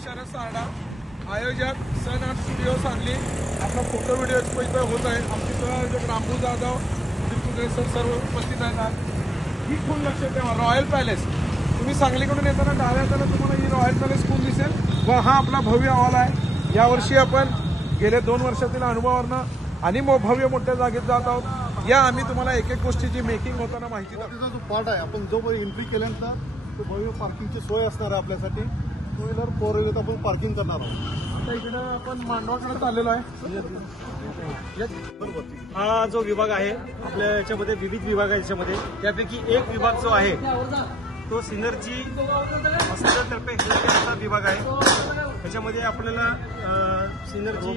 शरद सारडा, आयोजक सन art studio Sangli. आपला photo video expo इथं होत आहे. आमचे सहयोजक रामू जाधव, सर सर्व उपस्थित आहेत आज. ही खूप लक्षात ठेवा, रॉयल पॅलेस. तुम्ही सांगलीकडून येताना डाव्या हाताला तुम्हाला ही रॉयल पॅलेस खूप दिसेल व हा आपला भव्य हॉल आहे. यावर्षी आपण गेल्या 2 वर्षातील अनुभवावरनं आणि भव्य मोठ्या जागेत जात आहोत. या आम्ही तुम्हाला एक एक गोष्टीची मेकिंग होताना माहिती देतो. त्याचा जो पार्ट आहे, आपण जो एंट्री केल्यानंतर तो भव्य पार्किंगची सोय असणार आहे आपल्यासाठी. 2 व्हीलर 4 व्हीलर आपण पार्किंग करणार आहोत. आता इकडं आपण मांडवाकडे चाललेलो आहे. बरोबर. हा जो विभाग आहे आपल्या याच्यामध्ये विविध विभाग आहे. याच्यामध्ये त्यापैकी एक विभाग जो आहे तो सिनर्जी हॉस्पिटलतर्फे हेल्थकेअरचा विभाग आहे. त्याच्यामध्ये आपल्याला सिनर्जी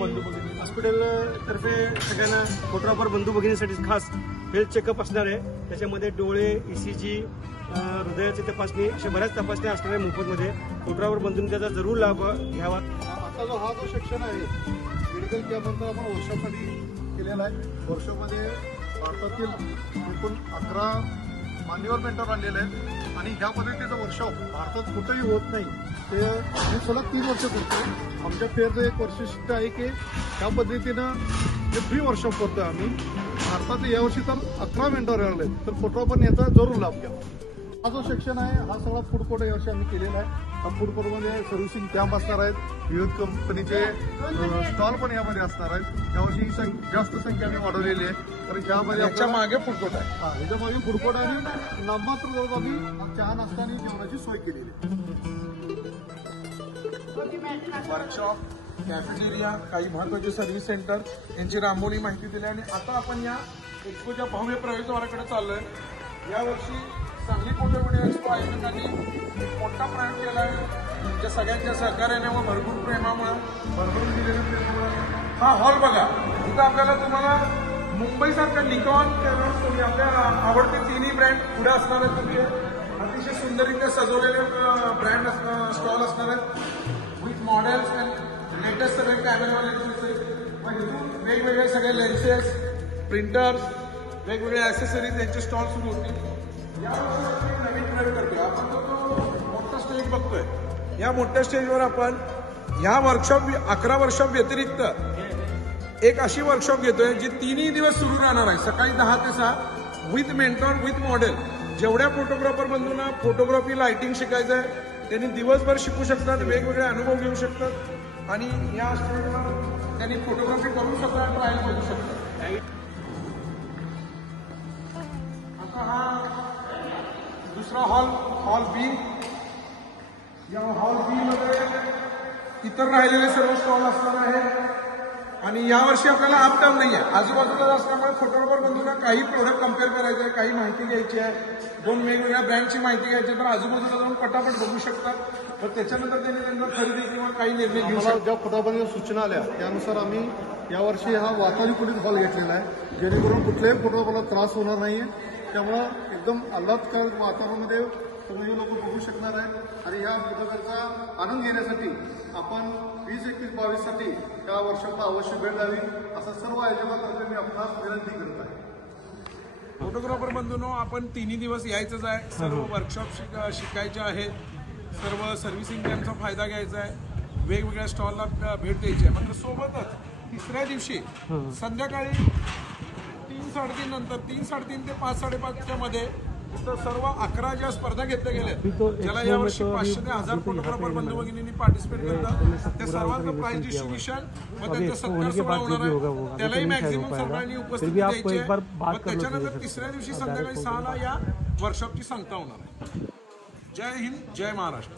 हॉस्पिटल तर्फे सगळ्यांना फोटोग्राफर बंधू भगिनीसाठी खास हेल्थ चेकअप असणार आहे. त्याच्यामध्ये डोळे, ECG, हृदयाची तपासणी अशा बऱ्याच तपासण्या असणार आहे मोफतमध्ये. फोटोग्राफर बंधूंनी त्याचा जरूर लाभ घ्यावा. आता जो हा जो सेक्शन आहे मेडिकल कॅम्पनंतर आपण वर्कशॉपसाठी केलेला आहे. वर्कशॉपमध्ये भारतातील एकूण 11 मान्यवर मेंटर आणलेले आहेत आणि ह्या पद्धतीचं वर्कशॉप भारतात कुठेही होत नाही. ते मी सलग 3 वर्ष करतो. आमच्या फेअरचं एक वैशिष्ट्य आहे की ह्या पद्धतीनं जे फ्री वर्कशॉप करतो आम्ही. भारतात यावर्षी तर 11 मेंटर आले आहेत, तर फोटोग्राफरने याचा जरूर लाभ घ्यावा. हा जो सेक्शन आहे हा सगळा फूड कोर्ट यावर्षी आम्ही केलेला आहे. हा फूड कोर्टमध्ये सर्व्हिसिंग कॅम्प असणार आहेत. विविध कंपनीचे स्टॉल पण यामध्ये असणार आहेत. यावर्षी जास्त संख्या आम्ही वाढवलेली आहे. तर ह्यामध्ये याच्या मागे फूड कोर्ट आहे. ह्याच्या मागे फूड कोर्ट आणि नाममात्र जवळ आम्ही चहा नाश्ता आणि जेवणाची सोय केलेली आहे. वर्कशॉप, कॅफेटेरिया, काही महत्वाचे सर्व्हिस सेंटर यांची रांगोळी माहिती दिली. आणि आता आपण या एक्सपोच्या भव्य प्रवेशद्वाराकडे चाललोय. यावर्षी सांगली फोटो व्हिडिओ एक्सपो आयोजकांनी एक मोठा प्रयोग केला आहे. म्हणजे सगळ्यांच्या सहकार्याने व भरपूर प्रेमामुळे, भरभरून दिलेल्या प्रेमामुळे हा हॉल बघा. इथं आपल्याला तुम्हाला मुंबईसारखा निकॉन, कॅनॉन, आपल्या आवडते तिन्ही ब्रँड पुढे असणार आहेत. तुम्ही अतिशय सुंदररित्या सजवलेले ब्रँड स्टॉल असणार आहेत विथ मॉडेल्स अँड लेटेस्ट सगळे कॅमेरावाले वेगवेगळे सगळे लेन्सेस, प्रिंटर्स, वेगवेगळे ॲक्सेसरीज यांचे स्टॉल सुरू होतील. यावर्षी आपण नवीन प्रयोग करतोय. आपण तो मोठा स्टेज बघतोय. या मोठ्या स्टेजवर आपण या वर्कशॉप 11 वर्कशॉप व्यतिरिक्त एक अशी वर्कशॉप घेतोय जी 3 दिवस सुरू राहणार आहे. सकाळी 10 ते 6 विथ मेंटॉर विथ मॉडेल. जेवढ्या फोटोग्राफर बंधूंना फोटोग्राफी, लाइटिंग शिकायचं आहे त्यांनी दिवसभर शिकू शकतात, वेगवेगळे अनुभव घेऊ शकतात आणि या स्टेजवर त्यांनी फोटोग्राफी करू शकतात, ट्रायल करू शकतात. आता हा दुसरा हॉल बी. या हॉल बी मध्ये इतर राहिलेले सर्व स्टॉल असणार आहे. आणि यावर्षी आपल्याला अप डाऊन नाही आहे. आजूबाजूला असल्यामुळे फोटोग्राफर बंधूंना काही प्रोडक्ट कम्पेअर करायचं आहे, काही माहिती घ्यायची आहे, 2 वेगवेगळ्या ब्रँडची माहिती घ्यायची तर आजूबाजूला जाऊन पटापट बघू शकतात. तर त्याच्यानंतर त्यांनी त्यांना खरेदी किंवा काही निर्णय घेऊ शकतात. ज्या फोटोग्राफरच्या सूचना आल्या त्यानुसार आम्ही यावर्षी हा वातानुकूलित हॉल घेतलेला आहे, जेणेकरून कुठल्याही फोटोग्राफरला त्रास होणार नाहीये. त्यामुळं एकदम आल्हादकारक वातावरणामध्ये सगळे लोक बघू शकणार आहेत. आणि ह्या फोटोग्राफीचा आनंद घेण्यासाठी आपण 20, 21, 22 साठी त्या वर्कशॉपला अवश्य भेट द्यावी असं सर्व आयोजकांतर्फे मी आपणास विनंती करत आहे. फोटोग्राफर बंधूंनो, आपण 3 दिवस यायचंच आहे. सर्व वर्कशॉप शिकायचे आहेत, सर्व सर्व्हिसिंग कॅम्पचा फायदा घ्यायचा आहे, वेगवेगळ्या स्टॉलला भेट द्यायची आहे. मात्र सोबतच 3ऱ्या दिवशी संध्याकाळी 3-3:30 नंतर 3-3:30 ते 5-5:30च्या मध्ये सर्व 11 ज्या स्पर्धा घेतल्या गेल्या ज्याला यावर्षी 500 ते 1000 फोटोग्राफर बंधू भगिनींनी पार्टिसिपेट करतात त्या सर्वांचं प्राइज डिस्ट्रीब्युशन व त्यांचा सत्कार सोहळा होणार आहे. त्यालाही मॅक्झिमम सर्वांनी उपस्थिती द्यायची आहे. व त्याच्यानंतर 3ऱ्या दिवशी संध्याकाळी 6ला या वर्कशॉपची सांगता होणार आहे. जय हिंद, जय महाराष्ट्र.